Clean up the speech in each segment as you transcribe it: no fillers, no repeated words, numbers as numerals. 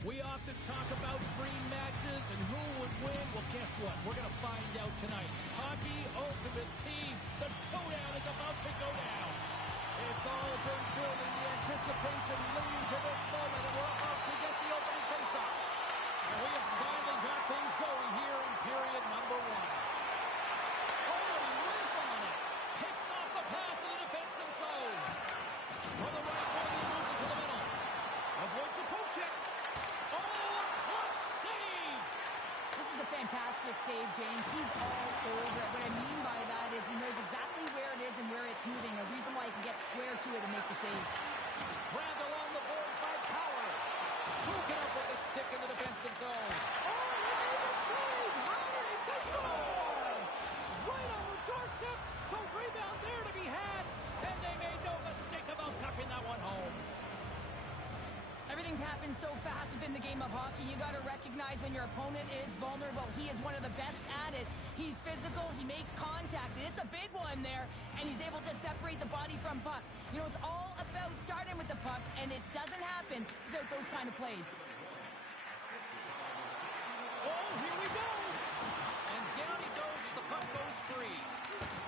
We often talk about dream matches and who would win. Well, guess what? We're going to find out tonight. Hockey Ultimate Team. The showdown is about to go down. It's all been building, the anticipation leading to this moment, and we're about to get the opening face-off. And we have finally got things going here in period number one. Oh, he whiffs on it. Picks off the pass in the defensive zone. From the right wing, he moves it to the middle. Avoids the poke check. Oh, clutch save! This is a fantastic save, James. He's all over it. What I mean by that is he knows exactly where it is and where it's moving. A reason why he can get square to it and make the save. Grabbed along the boards by Power. Broken up with the stick in the defensive zone. Oh, he made the save! Myers, the score! Right on the doorstep. The rebound there to be had. And they made no mistake about tucking that one home. Everything's happened so fast within the game of hockey. You got to recognize when your opponent is vulnerable. He is one of the best at it. He's physical. He makes contact. And it's a big one there. And he's able to separate the body from puck. You know, it's all about starting with the puck. And it doesn't happen without those kind of plays. Oh, here we go. And down he goes as the puck goes free.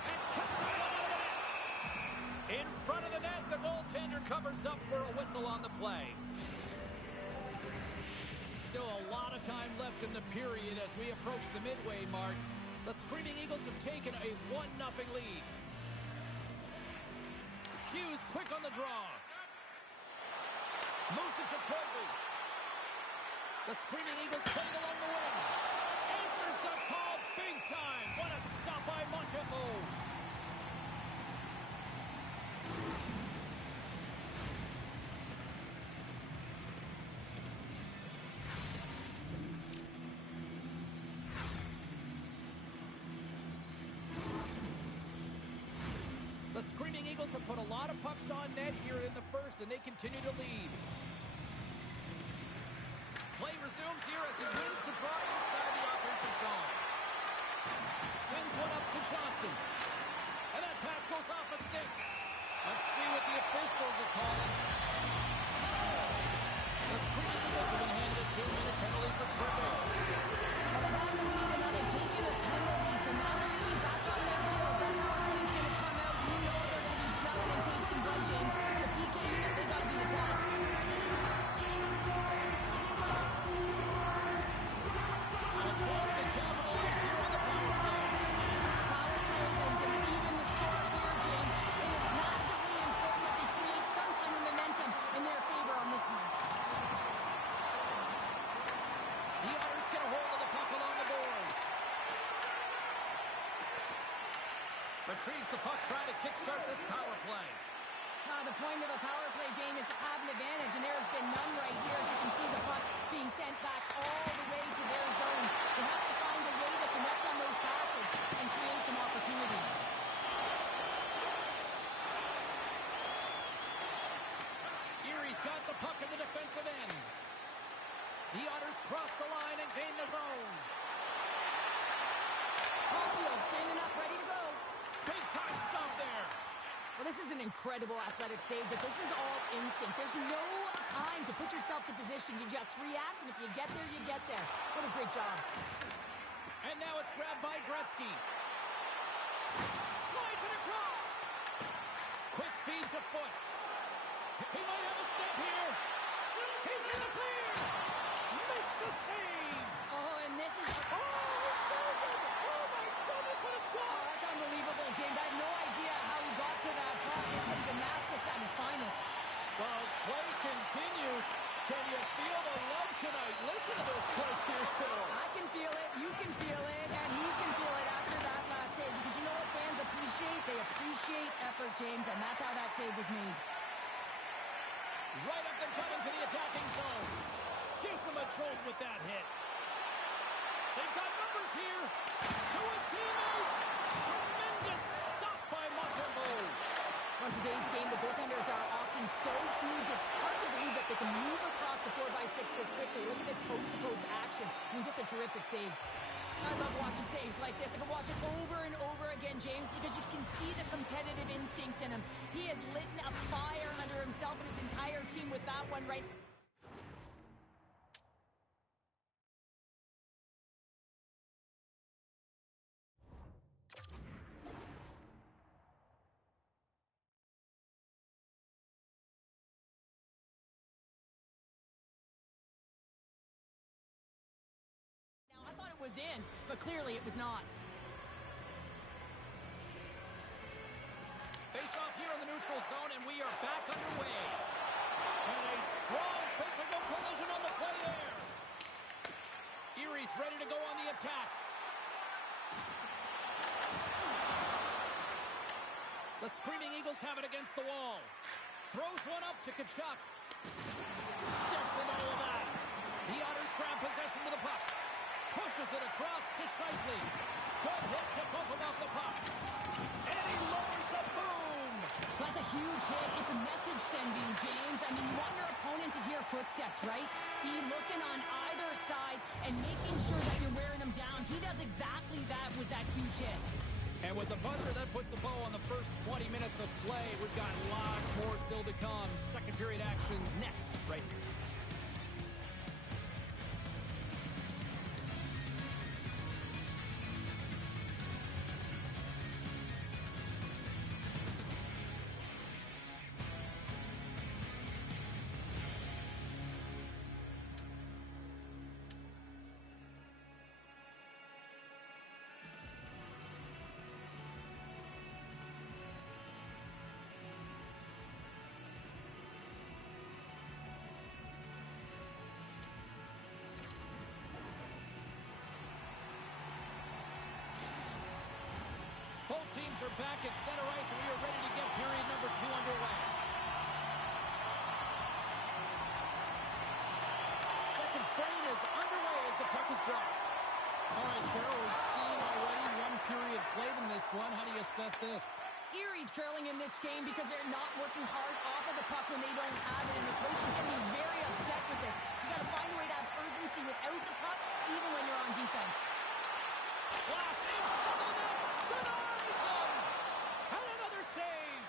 And kicked right out of the net. In front of the net, the goaltender covers up for a whistle on the play. Still a lot of time left in the period as we approach the midway mark. The Screaming Eagles have taken a 1-0 lead. Hughes quick on the draw. Moves it to Colby. The Screaming Eagles played along the wing. Answers the call big time. What a stop by Montembeault. The Screaming Eagles have put a lot of pucks on net here in the first, and they continue to lead. Play resumes here as he wins the draw inside the offensive zone. Sends one up to Johnston. And that pass goes off a stick. Let's see what the officials are calling. The Screaming Eagles have been handed a 2-minute penalty for tripping. Well, they've had the lead and now they've taken a penalty, so now they're going to be back on their heels. That power play is going to come out. You know they're going to be smelling and tasting blood, James. The PK unit, they got to be the task. Johnston capitalizes here on the power play. Power play, then to even the score here, James. It is massively important that they create some kind of momentum in their favor on this one. The Otters get a hold of the puck along the boards. Retrieves the puck, trying to kickstart this power play. The point of a power play, James, is to have an advantage, and there has been none right here. As you can see, the puck being sent back all the way to their zone. They have to find a way to connect on those passes and create some opportunities. Erie's got the puck in the defensive end. The Otters cross the line and gain the zone. Caulfield standing up, ready to go. Big time stop there. Well, this is an incredible athletic save, but this is all instinct. There's no time to put yourself to position. You just react, and if you get there, you get there. What a great job. And now it's grabbed by Gretzky. Slides it across. Quick feed to Foot. He might have a step here. He's in the clear. Makes the save. Oh, and this is... Oh, so good. Oh, my goodness, what a stop. Oh, that's unbelievable, James. I have no idea how he got to that puck. It's some gymnastics at its finest. Well, as play continues, can you feel the love tonight? Listen to this place here, Cheryl. I can feel it, you can feel it, and he can feel it after that last save. Because you know what fans appreciate? They appreciate effort, James, and that's how that save was made. Right up and cut into the attacking zone. Gives him a jolt with that hit. They've got numbers here. To his teammate. Tremendous stop by Montembeault. On today's game, the goaltenders are often so huge, it's hard to believe that they can move across the 4x6 this quickly. Look at this post-to-post action. I mean, just a terrific save. I love watching saves like this. I can watch it over and over again, James, because you can see the competitive instincts in him. He has lit a fire under himself and his entire team with that one right. was in, but clearly it was not. Face off here in the neutral zone, and we are back underway. And a strong physical collision on the play there. Erie's ready to go on the attack. The Screaming Eagles have it against the wall. Throws one up to Tkachuk. Steps into all of that. The Otters grab possession with the puck. Pushes it across to Scheifele. Good hit to bump him off the puck. And he lowers the boom. That's a huge hit. It's a message sending, James. I mean, you want your opponent to hear footsteps, right? Be looking on either side and making sure that you're wearing them down. He does exactly that with that huge hit. And with the buzzer, that puts a bow on the first 20 minutes of play. We've got lots more still to come. Second period action next, right here. Both teams are back at center ice, and we are ready to get period number 2 underway. Second frame is underway as the puck is dropped. All right, Cheryl, we've seen already one period played in this one. How do you assess this? Erie's trailing in this game because they're not working hard off of the puck when they don't have it, and the coach is going to be very upset with this. You got to find a way to have urgency without the puck, even when you're on defense. Blast inside the net, denies him, and another save.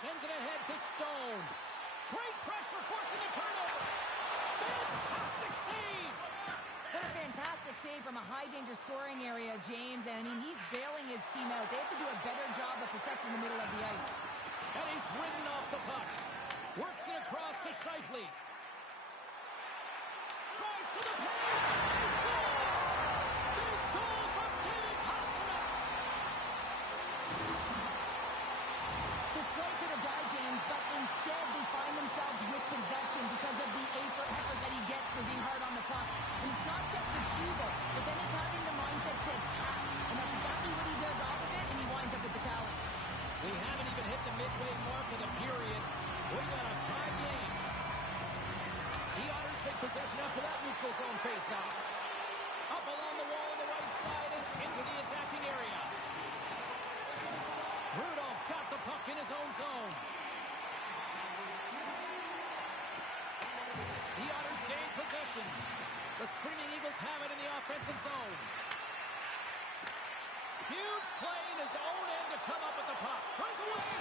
Sends it ahead to Stone. Great pressure, forcing the turnover. Fantastic save. What a fantastic save from a high-danger scoring area, James. And, I mean, he's bailing his team out. They have to do a better job of protecting the middle of the ice. And he's ridden off the puck. Works it across to Scheifele. Drives to the paint. He scores! Big goal from David Pastrnak. This play could have died, James, but instead they find themselves with possession because of the effort that he gets for being hard on the puck. And it's not just retrieval, but then it's having the mindset to attack. And that's exactly what he does off of it, and he winds up with the talent. We haven't even hit the midway mark of the period. We got a tie game. The Otters take possession after that neutral zone face-off. Up along the wall on the right side and into the attacking area. Rudolph's got the puck in his own zone. The Otters gain possession. The Screaming Eagles have it in the offensive zone. Huge play in his own end to come up with the puck. Breakaway!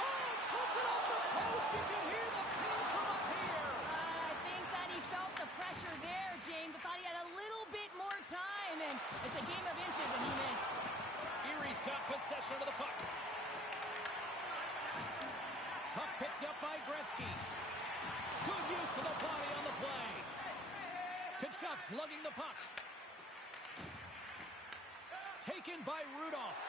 Oh, puts it off the post. You can hear the ping from up here. I think that he felt the pressure there, James. I thought he had a little bit more time, and it's a game of inches, and he missed. Erie's got possession of the puck. Puck picked up by Gretzky. Good use of the body on the play. Tkachuk's lugging the puck. Taken by Rudolph.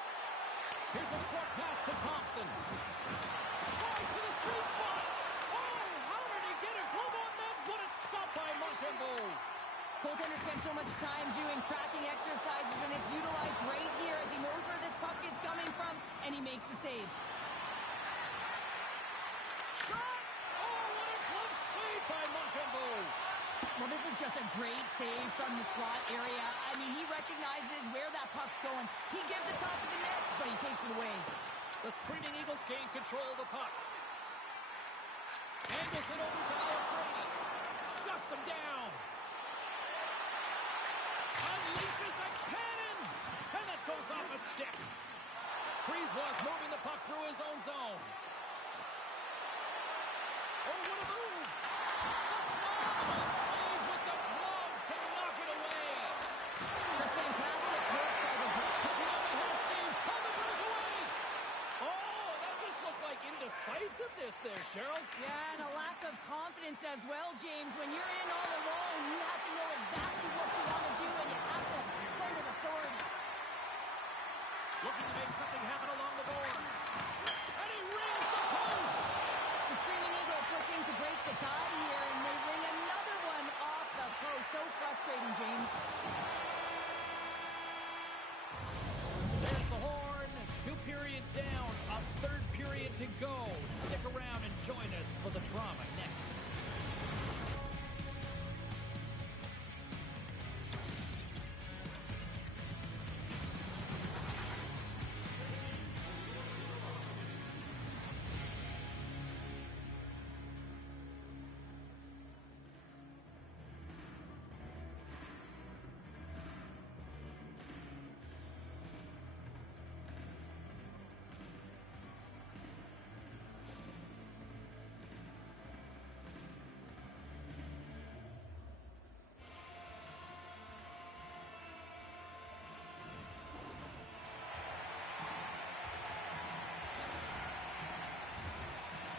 Here's a short pass to Thompson. Tries to the sweet spot. Oh, how did he get a glove on that? What a stop by Montembeault. Goaltenders spend so much time doing tracking exercises, and it's utilized right here as he knows where this puck is coming from, and he makes the save. Shot! Oh, what a glove save by Montembeault. Well, this is just a great save from the slot area. I mean, he recognizes where that puck's going. He gives it top of the net, but he takes it away. The Screaming Eagles gain control of the puck. Angles it over to Alfredi. Shuts him down. Unleashes a cannon. And that goes off a stick. Brisebois moving the puck through his own zone. Oh, what a move. Phenomenal save with the glove to knock it away. Just fantastic work by the goal. Picking up ahead of Steve on the breakaway. Oh, that just looked like indecisiveness there, Cheryl. Yeah, and a lack of confidence as well, James. When you're in all alone, you have to know exactly what you want to do, and you have Looking to make something happen along the boards. And he rings the post! The Screaming Eagles looking to break the tie here, and they ring another one off the post. So frustrating, James. There's the horn. 2 periods down. A third period to go. Stick around and join us for the drama next.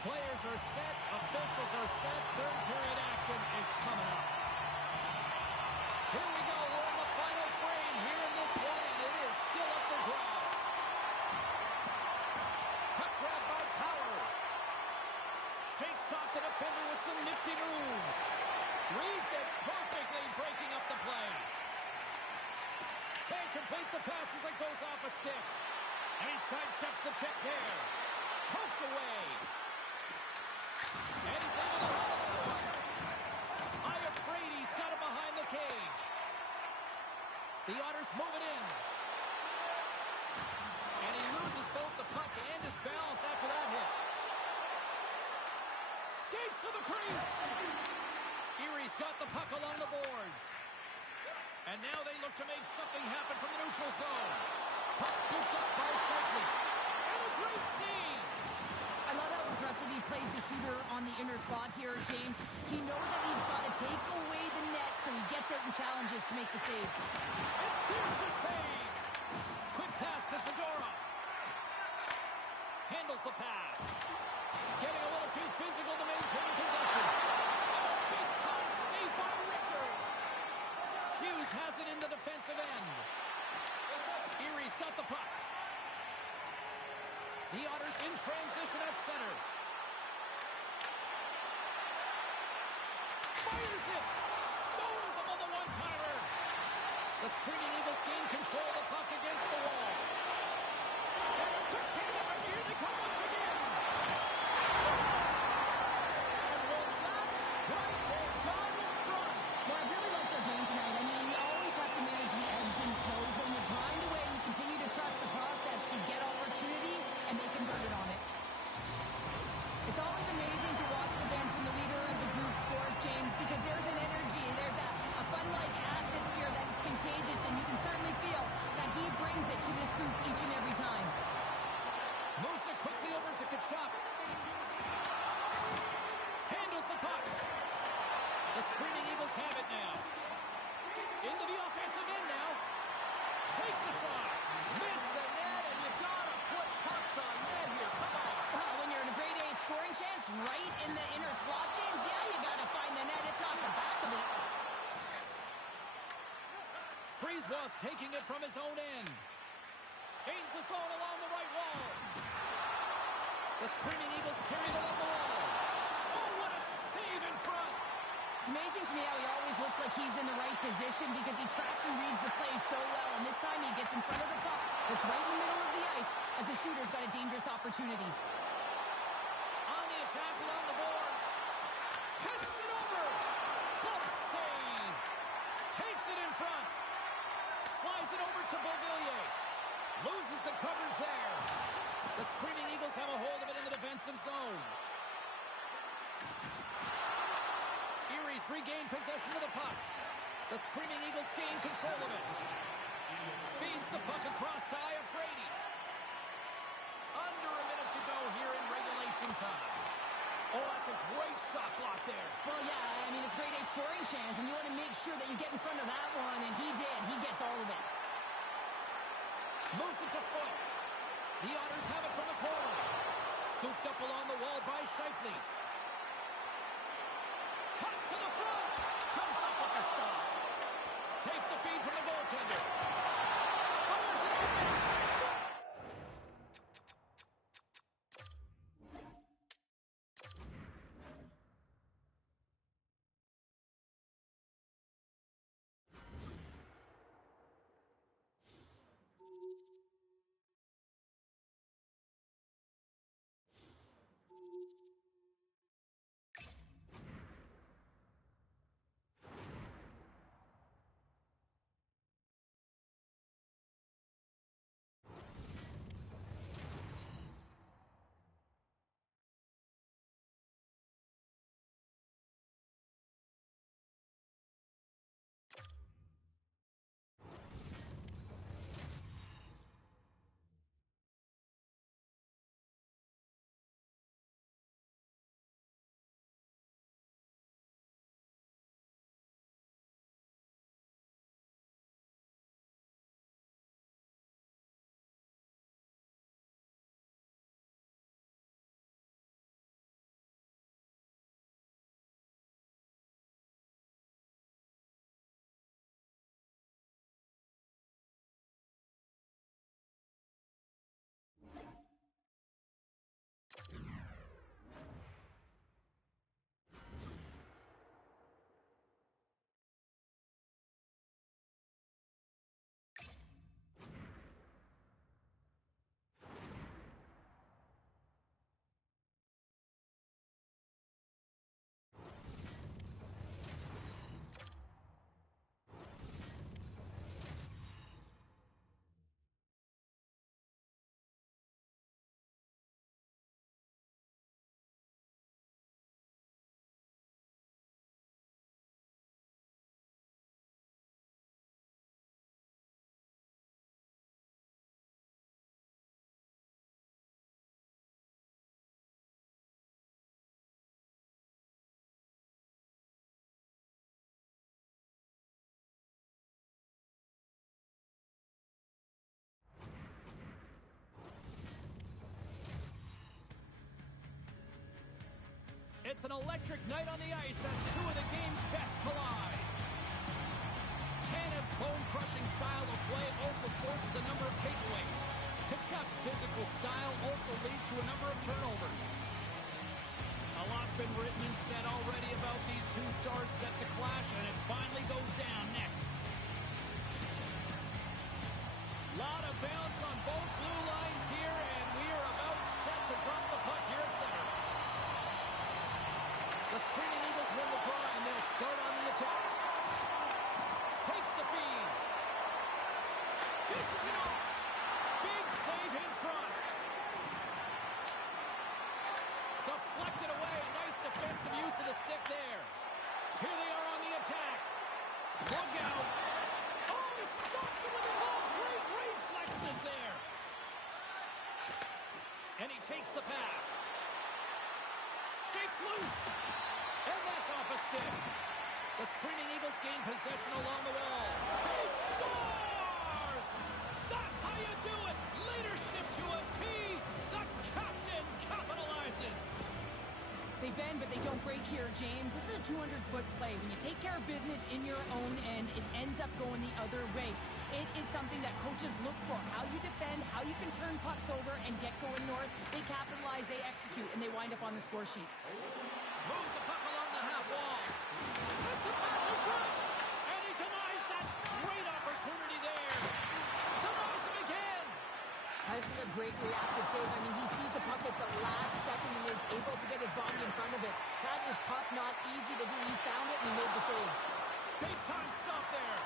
Players are set, officials are set, third period action is coming up. Here we go, we're in the final frame here in this one, and it is still up for grabs. Puck grab by Power. Shakes off the defender with some nifty moves. Reads it perfectly, breaking up the play. Can't complete the pass as it goes off a stick. And he sidesteps the check there. Poked away. And he's able to hold it. I'm afraid he's got it behind the cage. The Otters move it in. And he loses both the puck and his balance after that hit. Skates to the crease. Erie's got the puck along the boards. And now they look to make something happen from the neutral zone. Puck scooped up by Shifley. And a great save. I love how aggressive he plays the shooter on the inner slot here, James. He knows that he's got to take away the net, so he gets out and challenges to make the save. And there's the save. Quick pass to Segura. Handles the pass. Getting a little too physical to maintain possession. Oh, big time save by Richter. Hughes has it in the defensive end. Erie's got the puck. The Otters in transition at center. Fires it. Stores him on the one-timer. The Screaming Eagles gain control of the puck against the wall. And a quick take-up, and here they come once again. And will not strike. They've gone in front. Well, I really like their game tonight. I mean, you always have to manage the ebbs and flows. When you grind away, you continue to trust the process. You get opportunity, and they converted on it. It's always amazing to watch the bench when the leader of the group scores, James, because there's an energy, there's a fun-like atmosphere that is contagious, and you can certainly feel that he brings it to this group each and every time. Moves it quickly over to Kachuk. Handles the puck. The Screaming Eagles have it now. Into the offensive end now. Takes the shot. Missed the net, and you've got to put pucks on net here. Come on. Well, when you're in a grade A scoring chance right in the inner slot, James, yeah, you got to find the net, if not the back of it. Brisebois taking it from his own end. Gains the zone along the right wall. The Screaming Eagles carry it along the wall. Oh, what a save in front. It's amazing to me how he always looks like he's in the right position because he tracks and reads the play so well, and this time he gets in front of the puck. It's right in the middle of the ice as the shooter's got a dangerous opportunity. On the attack along the boards. Passes it over. Good save. Takes it in front. Slides it over to Beauvillier. Loses the coverage there. The Screaming Eagles have a hold of it in the defensive zone. Erie's regained possession of the puck. The Screaming Eagles gain control of it. Feeds the puck across to Iafrate. Under a minute to go here in regulation time. Oh, that's a great shot block there. Well, yeah, I mean, it's grade A scoring chance, and you want to make sure that you get in front of that one, and he did. He gets all of it. Moves it to foot. The Otters have it from the corner. Scooped up along the wall by Shifley. Cuts to the front. Comes up with the stop. Takes the feed from the goaltender. Fires it over. Stop. electric night on the ice as two of the game's best collide. Tanev's bone-crushing style of play also forces a number of takeaways. Tkachuk's physical style also leads to a number of turnovers. A lot's been written and said already about these two stars set to clash, and it finally goes down next. Lot of bounce on both blue lines here, and we are about set to drop the puck here at center. The Screaming Eagles win the draw, and they'll start on the attack. Takes the feed. Dishes it off. Big save in front. Deflected away. Nice defensive use of the stick there. Here they are on the attack. Look out. Oh, he stops him with the ball. Great reflexes there. And he takes the pass. Shakes loose. And that's off a stick. The Screaming Eagles gain possession along the wall. He scores! That's how you do it! Leadership to a T! The captain capitalizes! They bend, but they don't break here, James. This is a 200-foot play. When you take care of business in your own end, it ends up going the other way. It is something that coaches look for. How you defend, how you can turn pucks over and get going north. They capitalize, they execute, and they wind up on the score sheet. Moves the puck along the half wall. Sends the pass in front. And he denies that great opportunity there. Denies him again. This is a great reactive save. I mean, he sees the puck at the last second and is able to get his body in front of it. That is tough, not easy to do. He found it and he made the save. Big time stop there.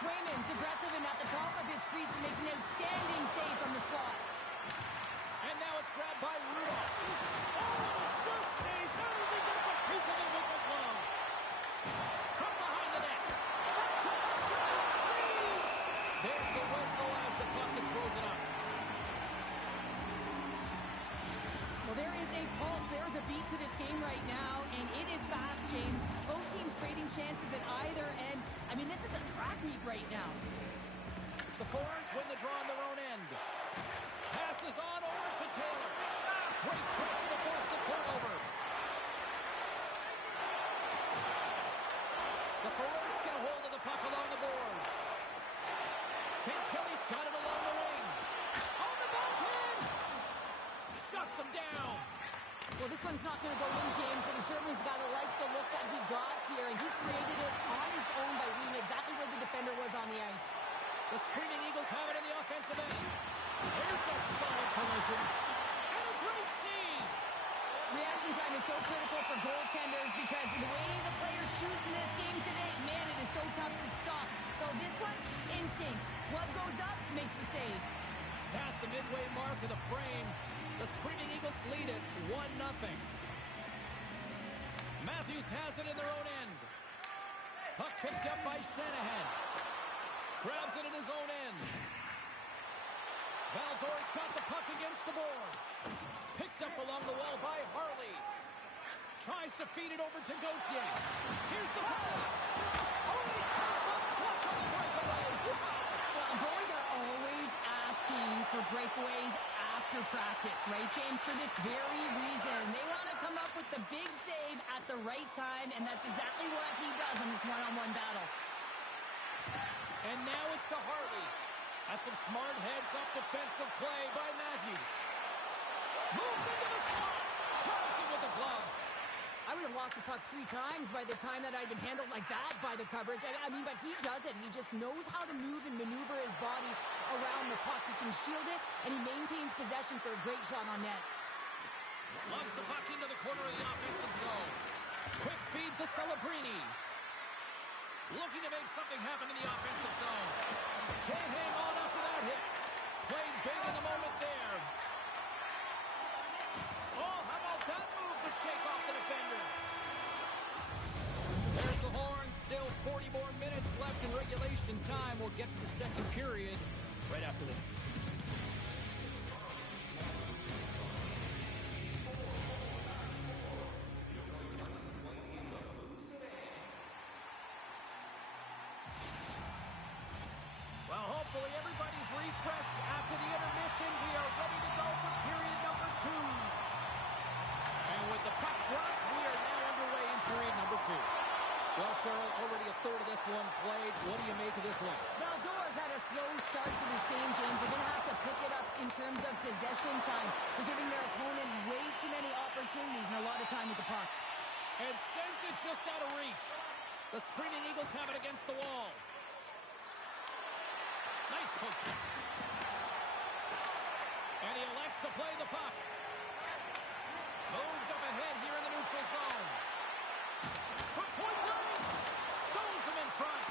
Swayman's aggressive and at the top of his crease and makes an outstanding save from the slot. And now it's grabbed by Rudolph. Oh, and it just stays out as he gets a piece of it with the glove. From behind the net. Back to sees. There's the whistle as the puck is frozen up. Well, there is a pulse. There's a beat to this game right now, and it is fast, James. Both teams creating chances at either end. I mean, this is a track meet right now. The Fords win the draw on their own end. Passes on over to Taylor. Great pressure to force the turnover. The Fords get a hold of the puck along the boards. Kelly's got it along the wing. On the backhand. Shuts him down. Well, this one's not going to go in, James, but he certainly's got to like the look that he got here, and he created it on his own by reading exactly where the defender was on the ice. The Screaming Eagles have it in the offensive end. There's a solid collision. And a great save. Reaction time is so critical for goaltenders because the way the players shoot in this game today, man, it is so tough to stop. So this one, instincts. Blood goes up, makes the save. Past the midway mark of the frame, the Screaming Eagles lead it 1-0. Matthews has it in their own end. Puck picked up by Shanahan. Grabs it in his own end. Valdor's got the puck against the boards. Picked up along the wall by Harley. Tries to feed it over to Gauthier. Here's the pass. Oh, he comes up clutch on the breakaway. Well, goalies are always asking for breakaways after practice, right, James? For this very reason. They want to come up with the big save at the right time, and that's exactly what he does on this one-on-one battle. And now it's to Harley. That's some smart heads-up defensive play by Matthews. Moves into the slot. Comes in with the glove. I would have lost the puck 3 times by the time that I'd been handled like that by the coverage. I mean, but he does it. He just knows how to move and maneuver his body around the puck. He can shield it, and he maintains possession for a great shot on net. Lugs the puck into the corner of the offensive zone. Quick feed to Celebrini. Looking to make something happen in the offensive zone. Can't hang on after that hit. Played big in the moment there. Oh, how about that move to shake off the defender? There's the horn. Still 40 more minutes left in regulation time. We'll get to the second period right after this. Hopefully everybody's refreshed after the intermission. We are ready to go for period number 2. And with the puck dropped, we are now Well, Cheryl, already a third of this one played. What do you make of this one? Valdor's had a slow start to this game, James. They're going to have to pick it up in terms of possession time. They're giving their opponent way too many opportunities and a lot of time with the puck. And sends it just out of reach. The Screaming Eagles have it against the wall. Nice poke. And he elects to play the puck. Moved up ahead here in the neutral zone. For point down. Stones him in front.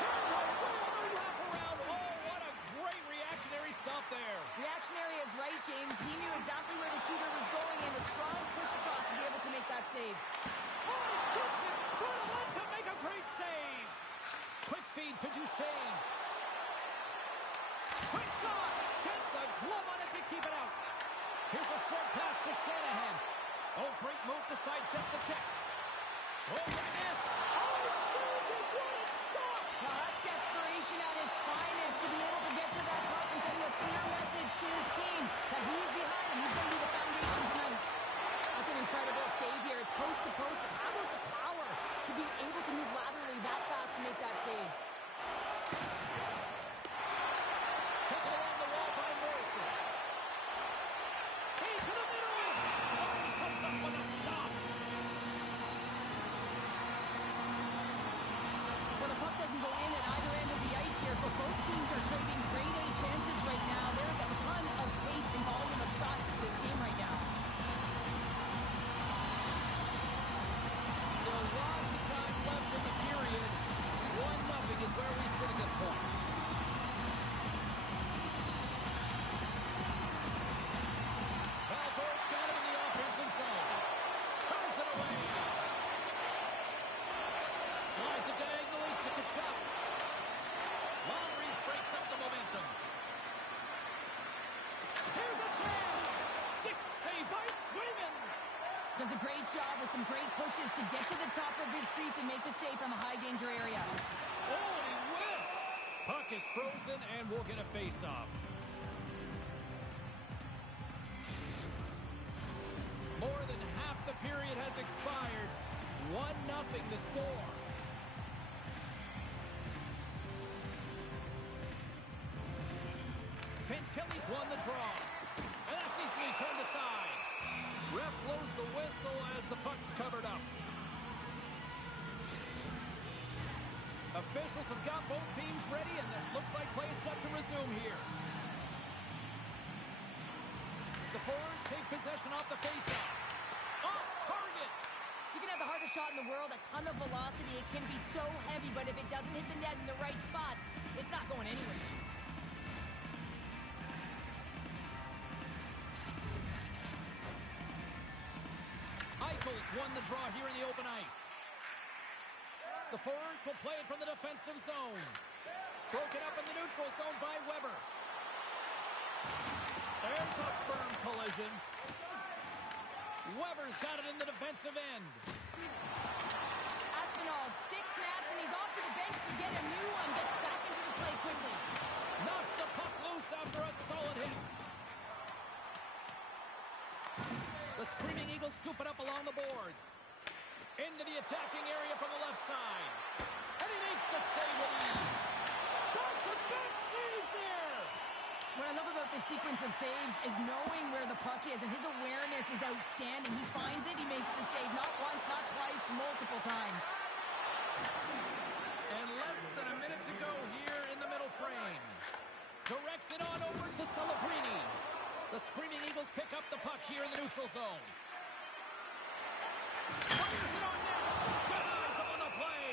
Turned away on the wraparound. Oh, what a great reactionary stop there. Reactionary is right, James. He knew exactly where the shooter was going and a strong push across to be able to make that save. Oh, gets it. Guadalupe can make a great save. Quick feed to Duchesne. Quick shot. Gets a glove on it to keep it out. Here's a short pass to Shanahan. Oh, great move to sidestep the check. Oh, look at this. Oh, saved it. What a stop. Well, that's desperation at its finest to be able to get to that puck and send a clear message to his team that he's behind him. He's going to be the foundation tonight. That's an incredible save here. It's post to post, but how about the power to be able to move laterally that fast to make that save? Taken along the wall by Morrison. Hey, to the middle. Oh, he comes up with a stop. Well, the puck doesn't go in at either end of the ice here, but both teams are trading grade A chances right now. There's a ton of pace and volume of shots to this game right now. Still lots of time left in the period. 1-0 is where we sit at this point. Valdor's got it in the offensive zone. Turns it away. Slides it diagonally to Kachuk. Long reach breaks up the momentum. Here's a chance. Stick save by Swayman. Does a great job with some great pushes to get to the top of his crease and make the save from a high danger area. Oh, and he whiffs. Puck is frozen, and we'll get a face-off. More than half the period has expired. 1-0 to score. Fantilli's won the draw. And that's easily turned aside. Ref blows the whistle as the puck's covered up. Officials have got both teams ready, and it looks like play is set to resume here. The forwards take possession off the faceoff. Off target. You can have the hardest shot in the world, a ton of velocity. It can be so heavy, but if it doesn't hit the net in the right spots, it's not going anywhere. Eichel's won the draw here in the open ice. The forwards will play it from the defensive zone. Broken up in the neutral zone by Weber. There's a firm collision. Weber's got it in the defensive end. Aspinall stick snaps, and he's off to the bench to get a new one. Gets back into the play quickly. Knocks the puck loose after a solid hit. The Screaming Eagles scoop it up along the boards. Into the attacking area from the left side. And he makes the save with ease. Back-to-back saves there. What I love about this sequence of saves is knowing where the puck is, and his awareness is outstanding. He finds it, he makes the save. Not once, not twice, multiple times. And less than a minute to go here in the middle frame. Directs it on over to Celebrini. The Screaming Eagles pick up the puck here in the neutral zone. Fires it on net. Good eyes on the play.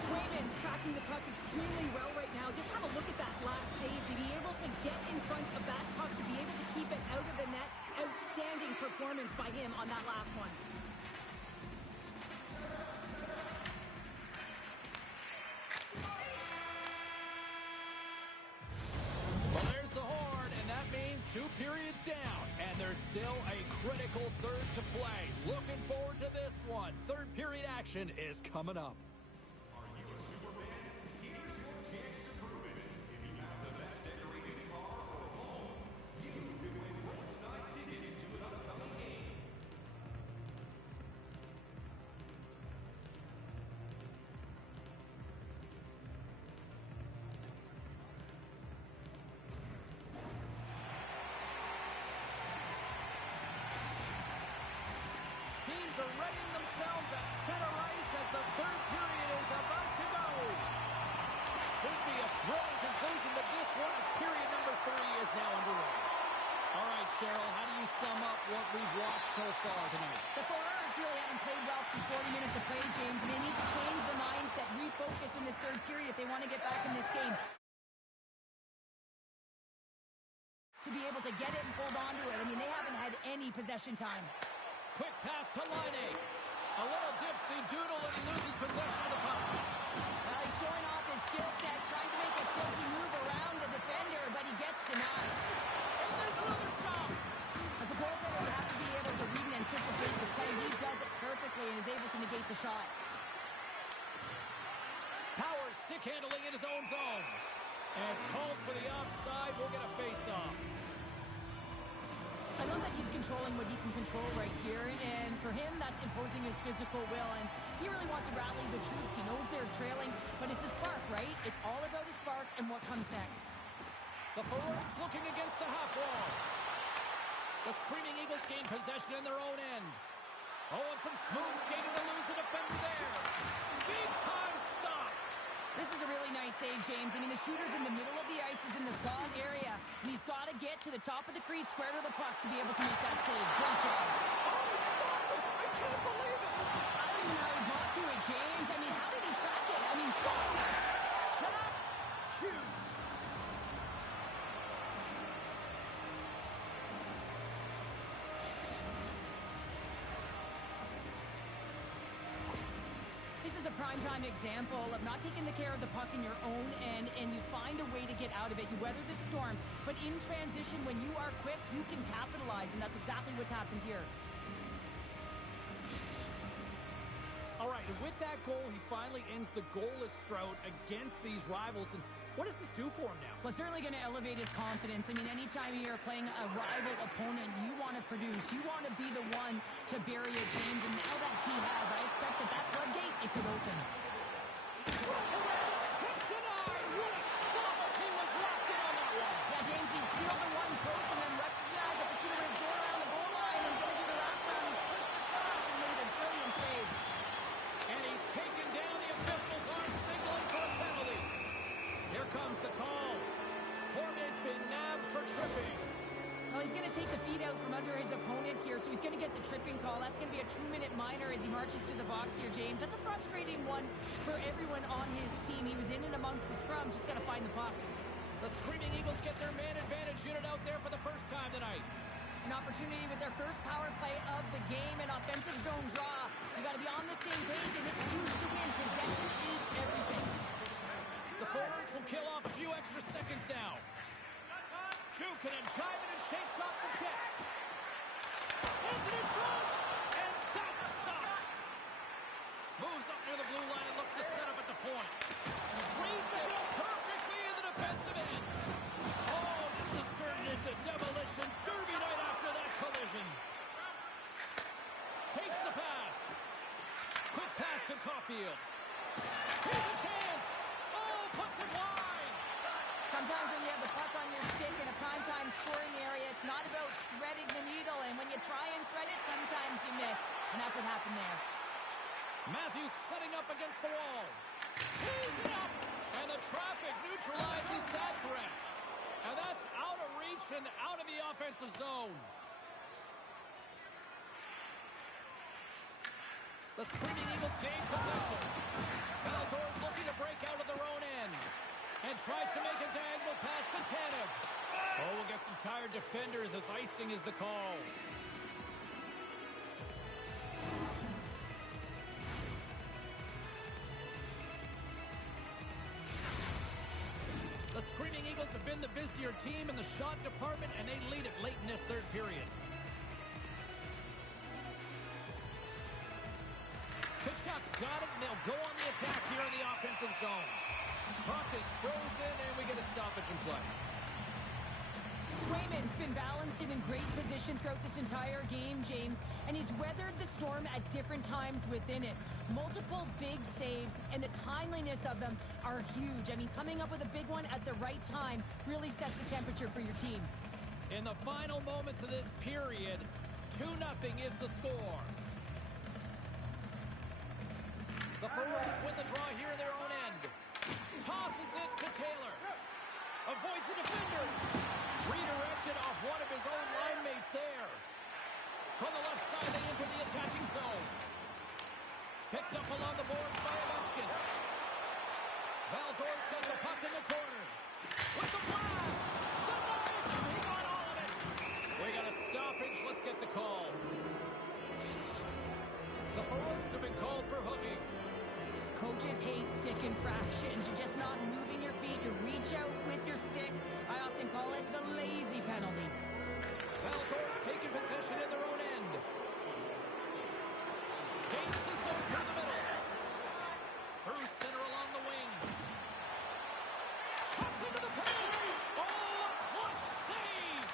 Swayman's tracking the puck extremely well right now. Just have a look at that last save. To be able to get in front of that puck, to be able to keep it out of the net. Outstanding performance by him on that last one. Well, there's the horn, and that means 2 periods down. And there's still a critical third to play. Looking forward to this one. Third period action is coming up. teams are readying themselves at center ice as the third period is about to go. Should be a thrilling conclusion to this one as period number 3 is now underway. All right, Cheryl, how do you sum up what we've watched so far tonight? The Foreurs really haven't played well for 40 minutes of play, James, and they need to change the mindset, refocus in this third period if they want to get back in this game. To be able to get it and hold on to it. I mean, they haven't had any possession time. Quick pass to Laine. A little dipsy doodle and he loses possession of the puck. Well, he's showing off his skill set, trying to make a silky move around the defender, but he gets denied. And there's another stop. As a goaltender, you have to be able to read and anticipate the play. He does it perfectly and is able to negate the shot. Powers stick handling in his own zone. And called for the offside. We'll get a face-off. I love that he's controlling what he can control right here, and for him, that's imposing his physical will, and he really wants to rally the troops. He knows they're trailing, but it's a spark, right? It's all about a spark and what comes next. The Foreurs looking against the half wall. The Screaming Eagles gain possession in their own end. Oh, and some smooth skating to lose the defender there. Big-time stop. This is a really nice save, James. I mean, the shooter's in the middle of the ice, is in the slot area, and he's got to get to the top of the crease, square to the puck to be able to make that save. Great job. Oh, he stopped it. I can't believe it. I don't even know how he got to it, James. I mean, how did he track it? I mean, stop it. Track Hughes. This is a prime-time example of not taking the care of the puck in your own end, and you find a way to get out of it. You weather the storm, but in transition, when you are quick, you can capitalize, and that's exactly what's happened here. All right, and with that goal, he finally ends the goalless drought against these rivals. And what does this do for him now? Well, it's certainly going to elevate his confidence. I mean, anytime you're playing a rival opponent, you want to produce. You want to be the one to bury it, James. And now that he has, I expect that floodgate, it could open. Tip denied. What a stop as he was locked in on that one. Yeah, James, he sealed the one post and then recognized that the shooter is going around the goal line and going to do the wraparound. He pushed across and made a brilliant save. And he's taken down. The officials aren't signaling for a penalty. Here comes the call. Cormier's been nabbed for tripping. Well, he's going to take the feet out from under his opponent here, so he's going to get the tripping call. That's going to be a 2-minute minor as he marches to the box here, James. That's a frustrating one for everyone on his team. He was in and amongst the scrum, just got to find the puck. The Screaming Eagles get their man advantage unit out there for the first time tonight. An opportunity with their first power play of the game, an offensive zone draw. You got to be on the same page, and it's huge to win. Possession is everything. The Foreurs will kill off a few extra seconds now. Jukin and Chivin and shakes off the check. Sends it in front, and that's stopped. Moves up near the blue line and looks to set up at the point. Reads it perfectly in the defensive end. Oh, this has turned into demolition derby night after that collision. Takes the pass. Quick pass to Caulfield. Here's a chance. Oh, puts it wide. Sometimes when you have the puck on your stick in a primetime scoring area, it's not about threading the needle, and when you try and thread it, sometimes you miss, and that's what happened there. Matthews setting up against the wall. He's it up, and the traffic neutralizes that threat. And that's out of reach and out of the offensive zone. The Screaming Eagles gain possession. Bellator's looking to break out of their own end. And tries to make a diagonal pass to Tanev. Oh, we'll get some tired defenders as icing is the call. The Screaming Eagles have been the busier team in the shot department, and they lead it late in this third period. Kachuk's got it, and they'll go on the attack here in the offensive zone. Puck is frozen, and we get a stoppage in play. Swayman's been balanced and in great position throughout this entire game, James, and he's weathered the storm at different times within it. Multiple big saves, and the timeliness of them are huge. I mean, coming up with a big one at the right time really sets the temperature for your team. In the final moments of this period, 2-0 is the score. The forwards win the draw here in their own end. Tosses it to Taylor. Avoids the defender. Redirected off one of his own line mates there. From the left side, they enter the attacking zone. Picked up along the boards by Ovechkin. Valdor's got the puck in the corner. With the blast! Denies him! He got all of it! We got a stoppage. Let's get the call. The forwards have been called for hooking. Coaches hate stick infractions. You're just not moving your feet. You reach out with your stick. I often call it the lazy penalty. Valdor's taking possession in their own end. Gains the zone through the middle. Through center along the wing. Cuts into the paint. Oh, a clutch save.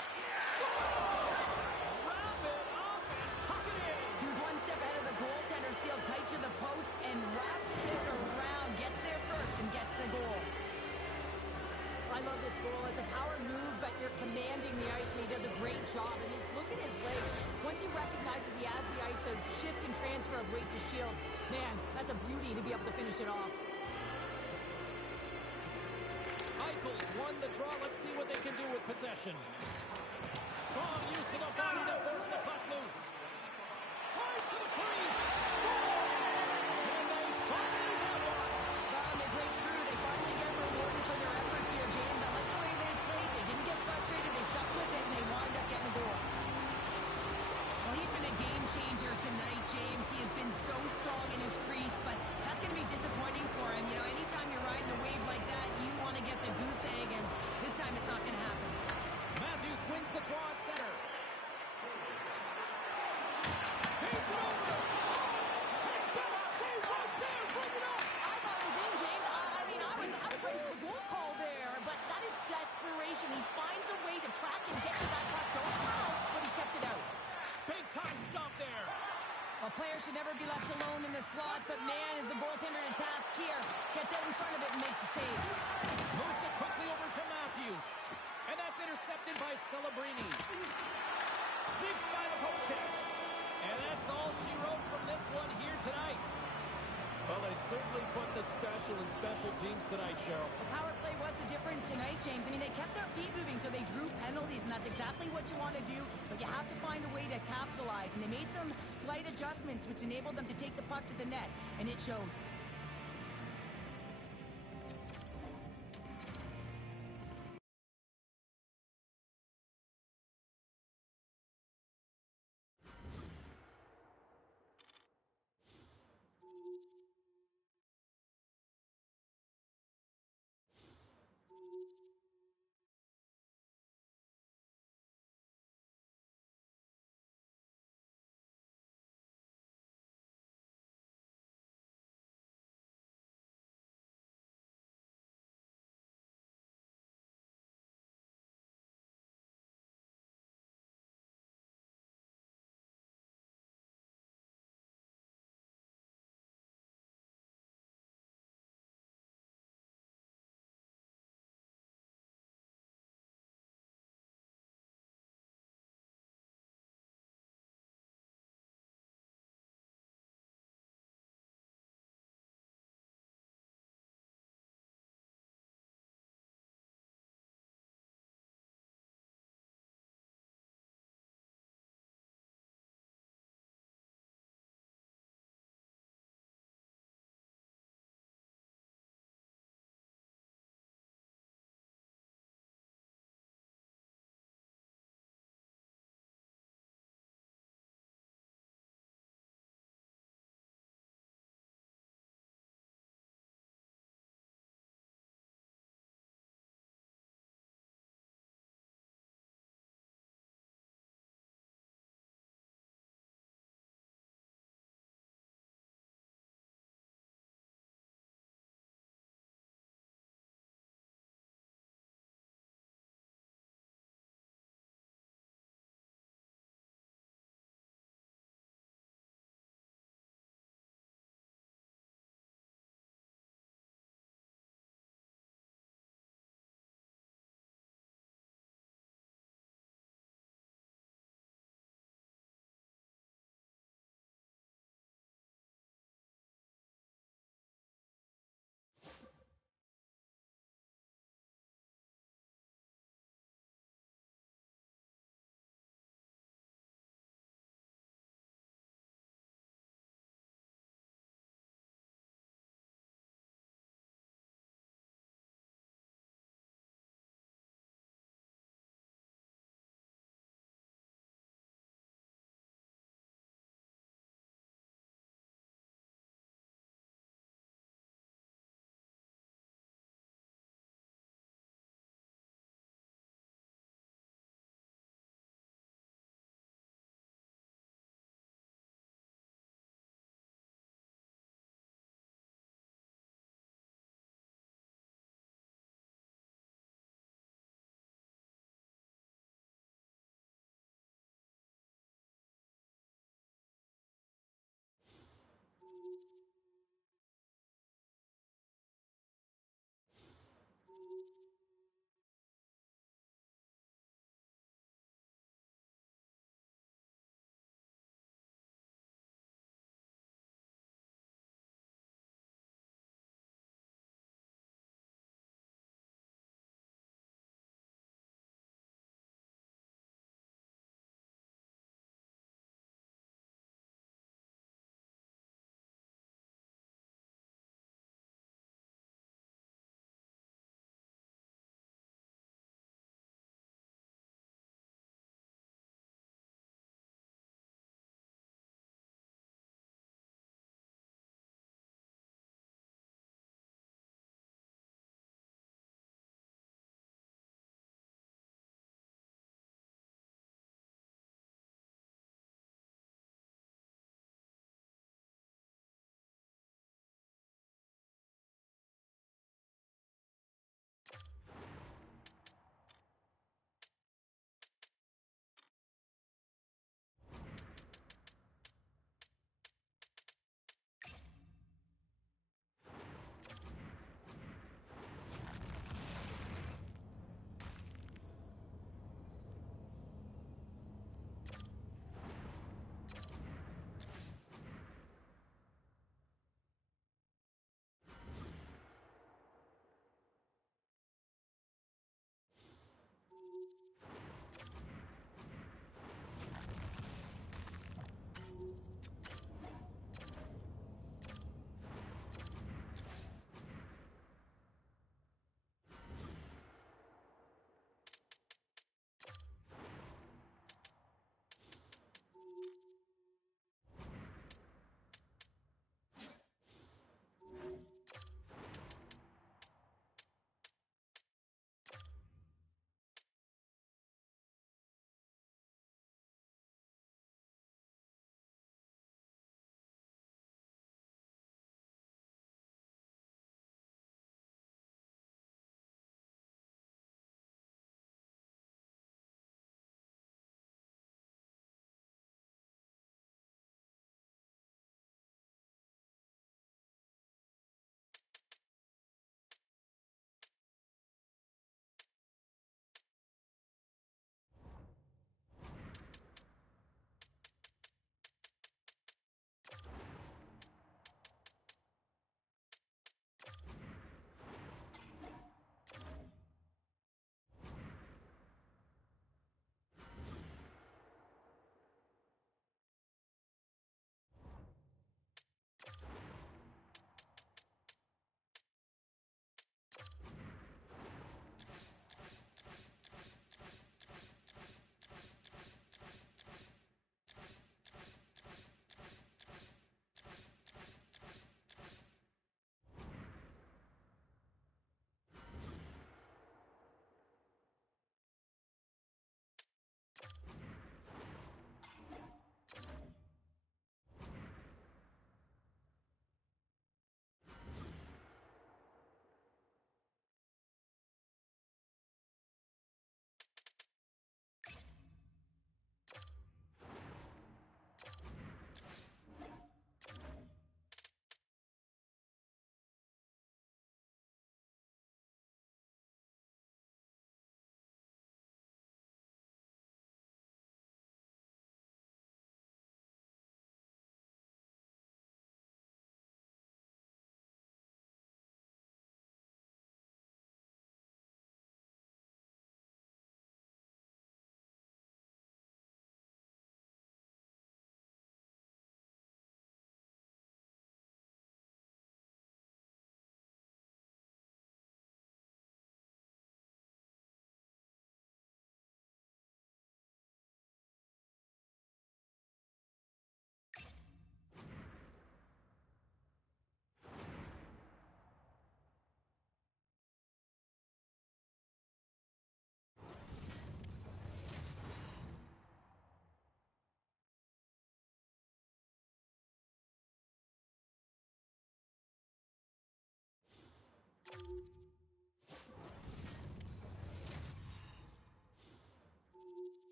Wrap it up and tuck it in. He was one step ahead of the goaltender, sealed tight to the post, and wraps it around. Gets there first and gets the goal. I love this goal. It's a power move, but you're commanding the ice, and he does a great job. And just look at his legs. Once he recognizes he has the ice, the shift and transfer of weight to shield. Man, that's a beauty to be able to finish it off. Eichel's won the draw. Let's see what they can do with possession. Strong use of the body to force the puck loose. Tries to the crease. Scores! And they finally have one. They break through. They finally get rewarded for their efforts here, James. I like the way they played. They didn't get frustrated. They stuck with it, and they wind up getting a goal. Well, he's been a game changer tonight, James. He has been so strong in his crease, but that's going to be disappointing for him. You know, anytime you're riding a wave like that, you want to get the goose egg, and this time it's not going to happen. Matthews wins the draw at center. Feeds it over. Best save right there. Bring it up. I thought it was in, James. I was ready for the goal call there, but that is desperation. He finds a way to track and get to that puck. Don't know how, but he kept it out. Big time stop there. A player should never be left alone in the slot, but man, is the goaltender to task here. Gets out in front of it and makes the save. Moves it quickly over to Matthews. And that's intercepted by Celebrini. Sneaks by the poke check. And that's all she wrote from this one here tonight. Well, they certainly put the special in special teams tonight, Cheryl. The power play was the difference tonight, James. I mean, they kept their feet moving, so they drew penalties, and that's exactly what you want to do, but you have to find a way to capitalize, and they made some slight adjustments, which enabled them to take the puck to the net, and it showed.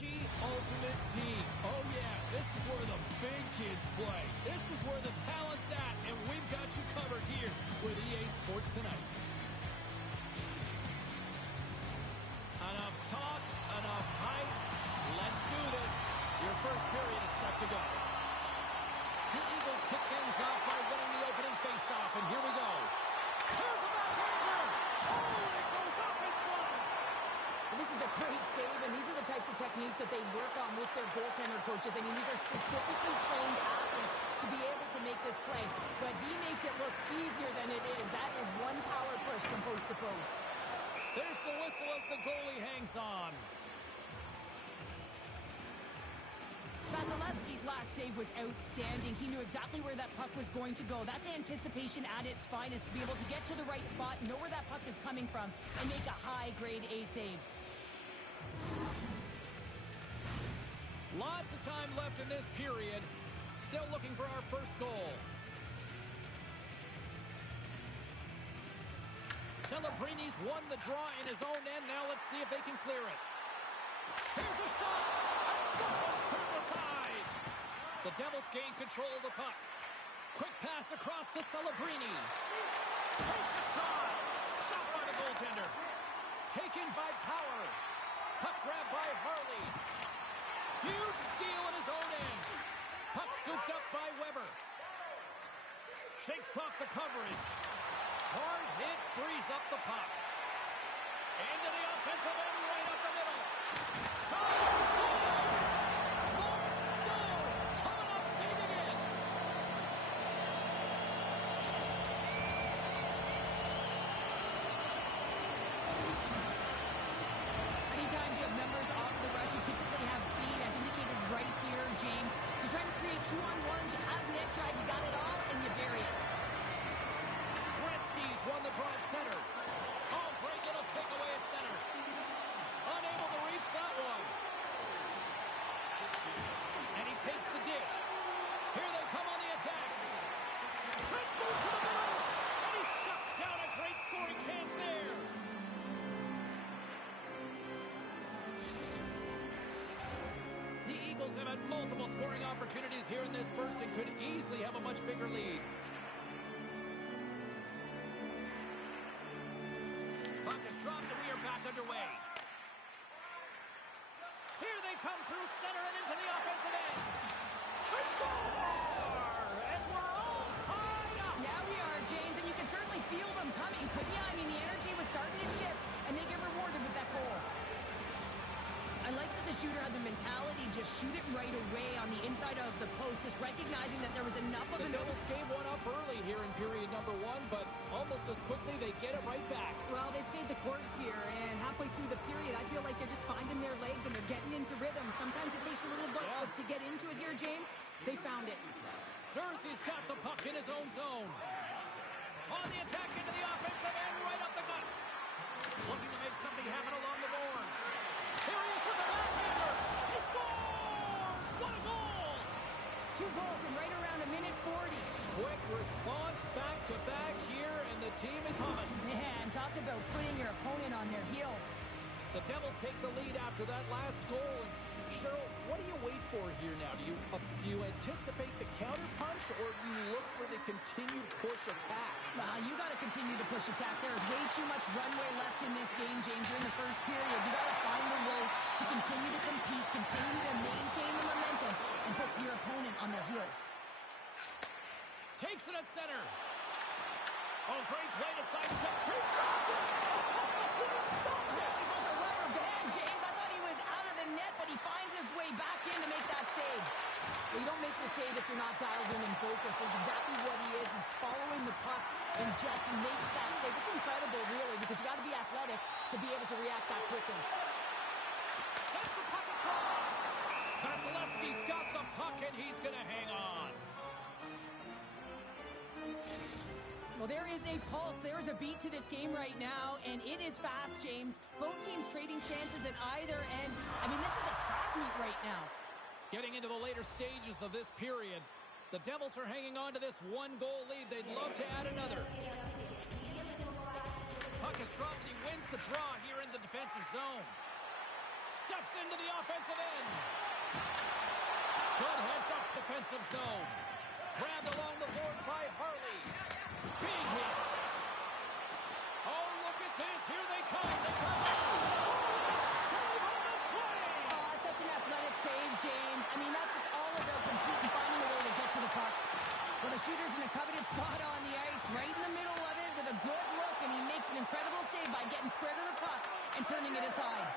Hockey Ultimate Team. Oh, yeah, this is where the big kids play. This is where the talent's at, and we've got you covered here with EA Sports Tonight. Enough talk, enough hype. Let's do this. Your first period is set to go. The Eagles kick things off by winning the opening faceoff, and here we go. Here's a backhander. Oh, it goes off his glove. This is a great save, and these are the types of techniques that they work on with their goaltender coaches. I mean, these are specifically trained athletes to be able to make this play, but he makes it look easier than it is. That is one power push from post to post. There's the whistle as the goalie hangs on. Vasilevsky's last save was outstanding. He knew exactly where that puck was going to go. That's anticipation at its finest, to be able to get to the right spot, know where that puck is coming from, and make a high-grade A save. Lots of time left in this period. Still looking for our first goal. Celebrini's won the draw in his own end. Now let's see if they can clear it. Here's a shot. That one's turned aside. The Devils gain control of the puck. Quick pass across to Celebrini. Takes a shot. Stopped by the goaltender. Taken by Power. Puck grabbed by Harley. Huge steal in his own end. Puck scooped up by Weber. Shakes off the coverage. Hard hit frees up the puck. Into the offensive end, right up the middle. Shot scores! Mark Stone coming up big again. Anytime you have members off the rush, you typically have speed, as indicated right here, James. You're trying to create 2-on-1, you have net drive, you got it all, and you bury it. Gretzky's won the draw at center. Oh, great little takeaway at center. Unable to reach that one. And he takes the dish. Here they come on the attack. Let's move to the middle. And he shuts down a great scoring chance there. The Eagles have had multiple scoring opportunities here in this first and could easily have a much bigger lead. Puck is dropped and we are back underway. Here they come through center and into the offensive end. They score! And we're all tied up. Yeah, we are, James, and you can certainly feel them coming, couldn't you? I mean, the energy was starting to shift, and they get rewarded with that goal. I like that the shooter had the mentality, just shoot it right away on the inside of the post, just recognizing that there was enough of The Devils gave one up early here in period number one, but almost as quickly they get it right back. Well, they've stayed the course here, and halfway through the period, I feel like they're just finding their legs and they're getting into rhythm. Sometimes it takes a little bit to get into it here, James. They found it. Jersey's got the puck in his own zone. On the attack into the offensive end, right up the gut. Looking to make something happen along the boards. Here he is with the backhander. He scores! What a goal! 2 goals in right around a minute 40. Quick response back-to-back here, and the team is humming. Man, talk about putting your opponent on their heels. The Devils take the lead after that last goal. Cheryl, what do you wait for here now? Do you anticipate the counter-punch, or do you look for the continued push attack? You got to continue to push attack. There is way too much runway left in this game, James. You're in the first period. You got to find a way to continue to compete, continue to maintain the momentum, and put your opponent on their heels. Takes it at center. Oh, great play to sidestep. He stopped it! He stopped it! He's like a rubber band, James. I thought he was out of the net, but he finds his way back in to make that save. Well, you don't make the save if you're not dialed in and focused. That's exactly what he is. He's following the puck and just makes that save. It's incredible, really, because you got to be athletic to be able to react that quickly. Sends the puck across. Vasilevsky's got the puck, and he's going to hang on. Well, there is a pulse. There is a beat to this game right now, and it is fast, James. Both teams trading chances at either end. I mean, this is a track meet right now. Getting into the later stages of this period, the Devils are hanging on to this 1-goal lead. They'd love to add another. Puck is dropped, and he wins the draw here in the defensive zone. steps into the offensive end. Good heads-up defensive zone. Grabbed along the boards by Harley. Big hit. Oh, look at this. Here they come. They come out. Save on the play. Oh, such an athletic save, James. I mean, that's just all about completing, finding a way to get to the puck. Well, the shooter's in a coveted spot on the ice, right in the middle of it with a good look, and he makes an incredible save by getting square to the puck and turning it aside.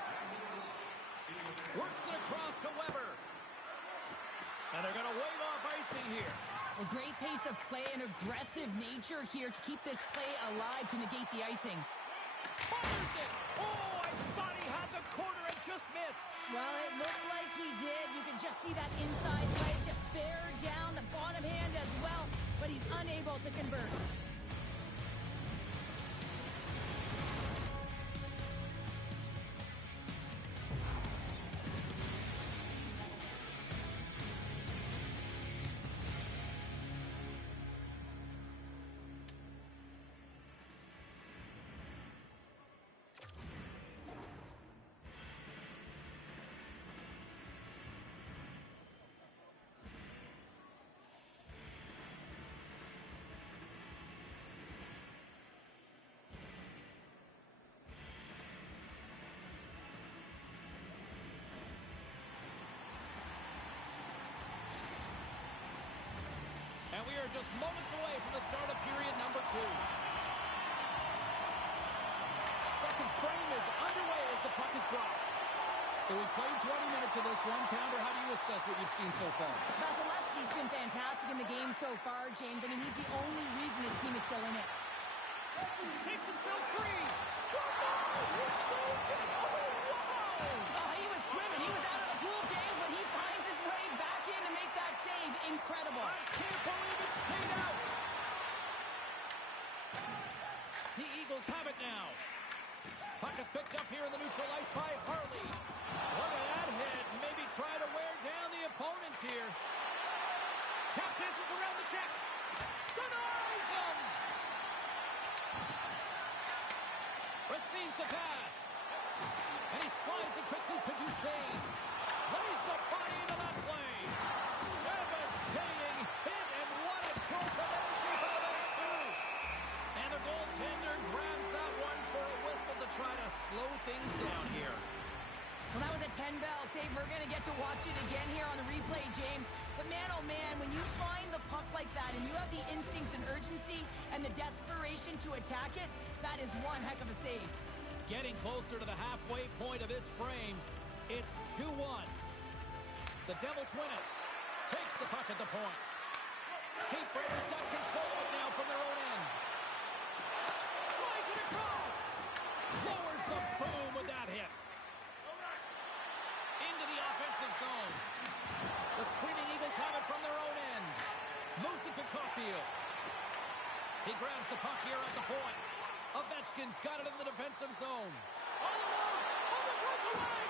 Works it across to Weber. And they're going to wave off icing here. A great pace of play and aggressive nature here to keep this play alive to negate the icing. Fires it! Oh, I thought he had the corner and just missed. Well, it looked like he did. You could just see that inside leg just bear down the bottom hand as well, but he's unable to convert. And we are just moments away from the start of period number 2. Second frame is underway as the puck is dropped. So we've played 20 minutes of this one. Pounder, how do you assess what you've seen so far? Vasilevsky's been fantastic in the game so far, James. I mean, he's the only reason his team is still in it. Takes himself free. Scored now. He saved it. Oh, wow. Oh, he was swimming. He was out of the pool, James, but he finds his way back in to make that save. Incredible. I can't believe it stayed out. The Eagles have it now. Puck is picked up here in the neutral ice by Harley. Look at that hit. Maybe try to wear down the opponents here. Tap dances around the check. Denies him. Receives the pass. And he slides it quickly to Duchesne. Lays the body into that play. Devastating hit, and what a jolt of energy for the bench, too. And the goaltender grabs that one for a whistle to try to slow things down here. Well, that was a 10-bell save. We're going to get to watch it again here on the replay, James. But man, oh man, when you find the puck like that and you have the instinct and urgency and the desperation to attack it, that is one heck of a save. Getting closer to the halfway point of this frame. It's 2-1. The Devils win it. Takes the puck at the point. Keith Brenner's got control of it now from their own end. Slides it across. Lowers the boom with that hit. Into the offensive zone. The screaming Eagles have it from their own end. Moves it to Caulfield. He grabs the puck here at the point. Ovechkin's got it in the defensive zone. All alone on the breakaway.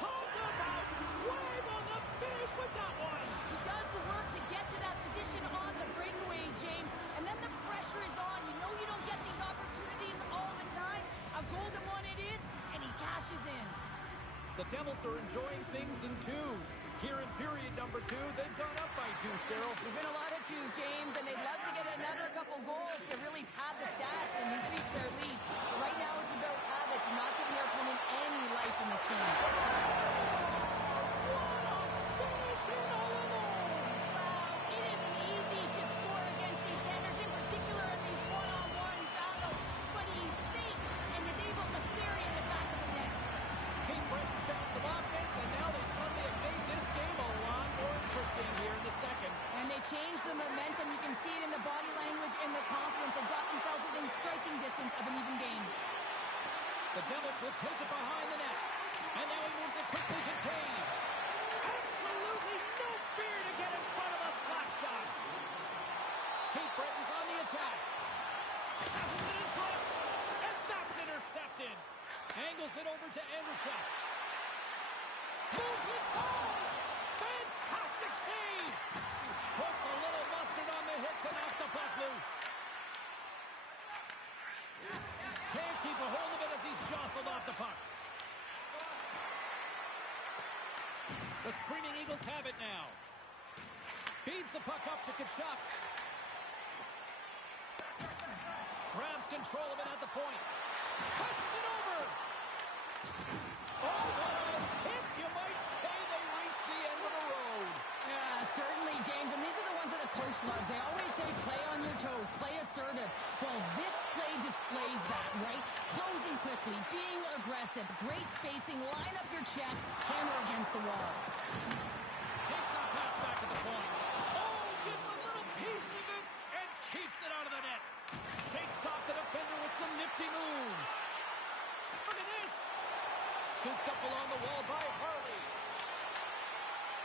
Talk about swag on the finish with that one. He does the work to get to that position on the breakaway, James, and then the pressure is on. You know you don't get these opportunities all the time. A golden one it is, and he cashes in. The Devils are enjoying things in twos. Here in period number 2, they've gone up by 2, Cheryl. There's been a lot of twos, James, and they'd love to get another couple goals to really pad the stats and increase their lead. But right now it's about habits and not giving their opponent any life in this game. Wow, it isn't easy to score against these standards, in particular in these one-on-one battles, but he fakes and is able to bury in the back of the net. Kate Bretton's found some offense, and now they suddenly have made this game a lot more interesting here in the second. And they changed the momentum. You can see it in the body language and the confidence. They got themselves within striking distance of an even game. The Devils will take it behind the net. And now The Screaming Eagles have it now. Feeds the puck up to Tkachuk. Grabs control of it at the point. Passes it over. Oh, what a hit. You might say they reached the end of the road. Yeah, certainly, James. And these are the ones that the coach loves. They always say play on your toes, play assertive. Well, this play displays that, right? Closing quickly, being aggressive, great spacing, line up your chest, hammer against the wall. Takes that pass back at the point. Oh, gets a little piece of it and keeps it out of the net. Shakes off the defender with some nifty moves. Look at this. Scooped up along the wall by Harley.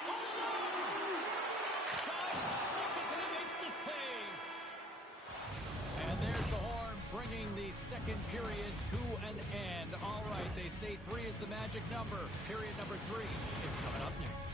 All alone. Giant seconds and he makes the save. And there's the horn bringing the second period to an end. All right, they say 3 is the magic number. Period number 3 is coming up next.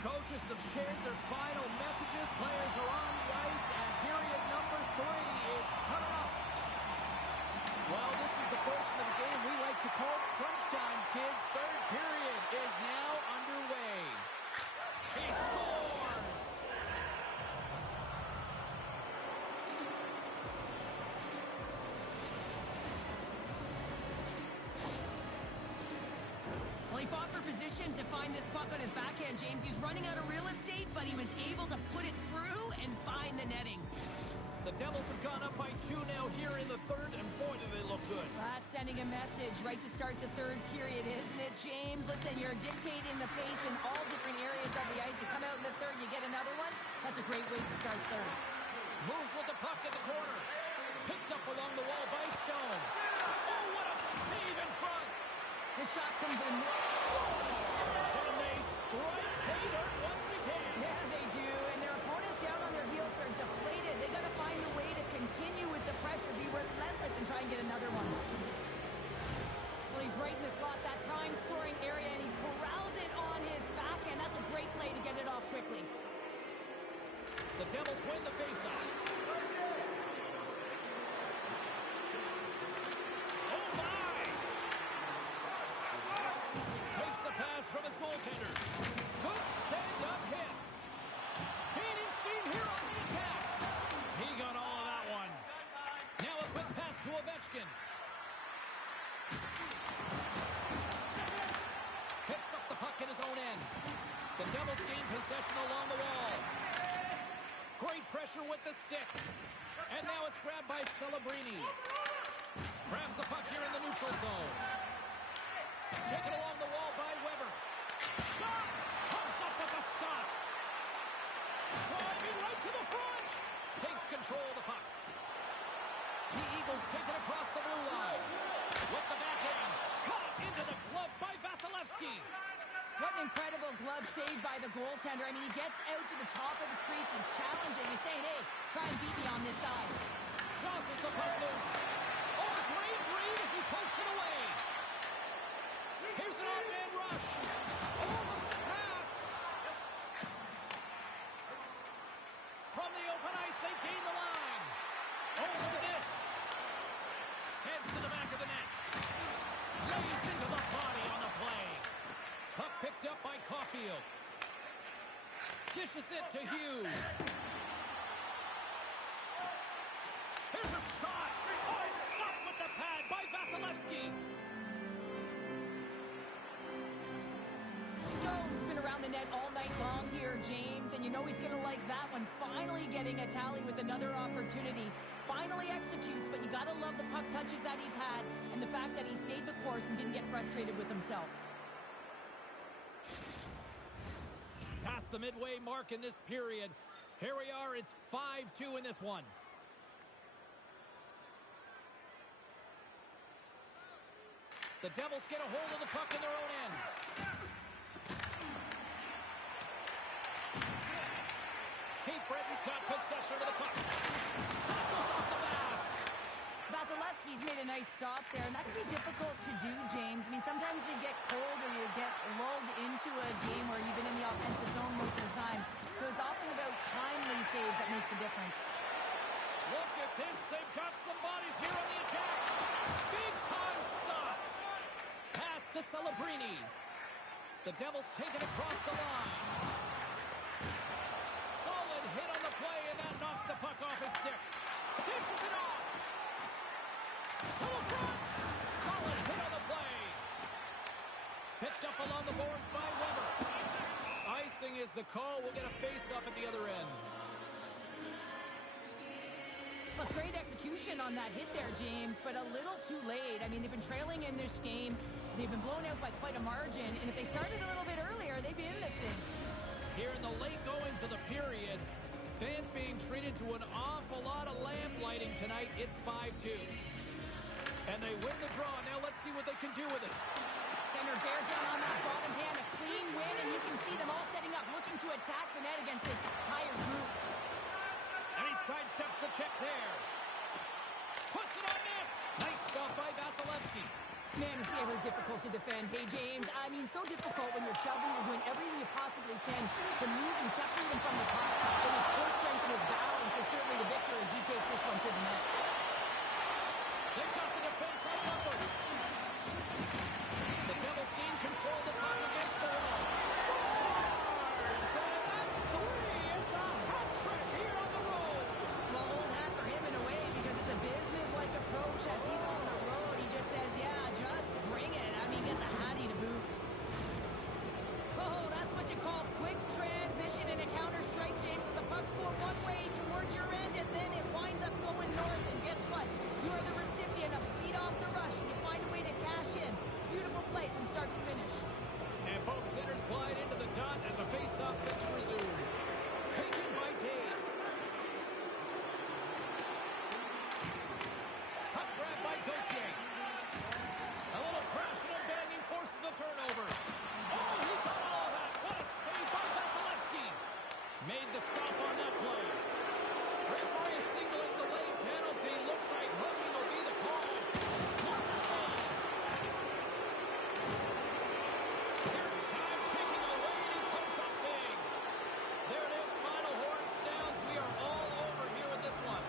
Coaches have shared their final messages. Players are on the ice, and period number 3 is coming up. Well, this is the portion of the game we like to call crunch time, kids. Third period is now underway. He scores! Well, he fought for position to find this puck on his backhand, James. He's running out of real estate, but he was able to put it through and find the netting. The Devils have gone up by 2 now here in the third, and boy, do they look good. That's sending a message right to start the third period, isn't it, James? Listen, you're dictating the pace in all different areas of the ice. You come out in the third, you get another one. That's a great way to start third. Moves with the puck in the corner. Picked up along the wall by Stone. Oh, what a save in front! The shot comes in. And they strike pay dirt once again. Yeah, they do. And their opponents down on their heels are deflated. They got to find a way to continue with the pressure, be relentless, and try and get another one. Well, he's right in the slot, that prime scoring area, and he corrals it on his backhand. That's a great play to get it off quickly. The Devils win the faceoff. Oh, my! Takes the pass from his goaltender. Good stand-up hit. Gaining steam here on the attack. He got all of that one. Now a quick pass to Ovechkin. Picks up the puck in his own end. The Devils gain possession along the wall. Great pressure with the stick. And now it's grabbed by Celebrini. Grabs the puck here in the neutral zone. Taken along the wall by Weber. Shot! Comes up with a stop. Driving right to the front. Takes control of the puck. The Eagles take it across the blue line. With the backhand. Caught into the glove by Vasilevsky. What an incredible glove save by the goaltender. I mean, he gets out to the top of his crease. He's challenging. He's saying, hey, try and beat me on this side. Tosses the puck loose. Oh, a great read as he pokes it away. Here's an odd-man rush. Oh, the pass. From the open ice, they gain the line. Over the miss. Heads to the back of the net. Lays into the body on the play. Puck picked up by Caulfield. Dishes it to Hughes. Here's a shot. Oh, stopped with the pad by Vasilevsky. Stone's been around the net all night long here, James, and you know he's going to like that one. Finally getting a tally with another opportunity. Finally executes, but you got to love the puck touches that he's had and the fact that he stayed the course and didn't get frustrated with himself. Past the midway mark in this period. Here we are, it's 5-2 in this one. The Devils get a hold of the puck in their own end. Cape Breton's got possession of the puck. That goes off the mask. Vasilevsky's made a nice stop there, and that can be difficult to do, James. I mean, sometimes you get cold or you get lulled into a game where you've been in the offensive zone most of the time. So it's often about timely saves that makes the difference. Look at this. They've got some bodies here on the attack. Big time stop. Pass to Celebrini. The Devils take it across the line. Solid hit on the play, and that knocks the puck off his stick. Dishes it off. To the front. Solid hit on the play. Picked up along the boards by Weber. Icing is the call. We'll get a face-off at the other end. Well, it's great execution on that hit there, James, but a little too late. I mean, they've been trailing in this game. They've been blown out by quite a margin, and if they started a little bit earlier, they'd be in this thing. Here in the late goings of the period, fans being treated to an awful lot of lamp lighting tonight. It's 5-2. And they win the draw. Now let's see what they can do with it. Center bears down on that bottom hand. A clean win, and you can see them all setting up, looking to attack the net against this tired group. And he sidesteps the check there. Puts it on net. Nice stop by Vasilevsky. Man, is he ever difficult to defend. Hey, James, I mean, so difficult when you're shoving, you're doing everything you possibly can to move and separate him from the puck. But his core strength and his balance is certainly the victor as he takes this one to the net. They've got the defense outnumbered. The Devils gain control of the puck against the wall. Scores! And that's three. It's a hat trick here on the road. Well, old hat for him in a way because it's a business-like approach as he's on the road. He just says, yeah, just bring it. I mean, gets a hattie to boot. Oh, that's what you call quick transition in a counter-strike, James. The puck's going one way towards your end, and then it winds up going north. And guess what? You are the recipient of speed off the rush, and you find a way to cash in. Beautiful play from start to finish. And both centers glide into the dot as a face-off set to resume. Taken by Taves. Puck grab by Gauthier. A little crashing and banging forces the turnover. Oh, he got all of that. What a save by Vasilevsky. Made the stop on that play. Referee signaling delayed penalty. Looks like hooking will be the call. What a save. Here, time ticking away, and he comes up big. There it is, final horn sounds. We are all over here with this one.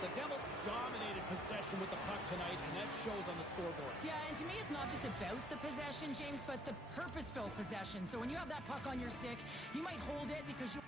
The Devils dominated possession with the puck tonight, and that shows on the scoreboard. Yeah, and to me, it's not just about the possession, James, but the purposeful possession. So when you have that puck on your stick, you might hold it because you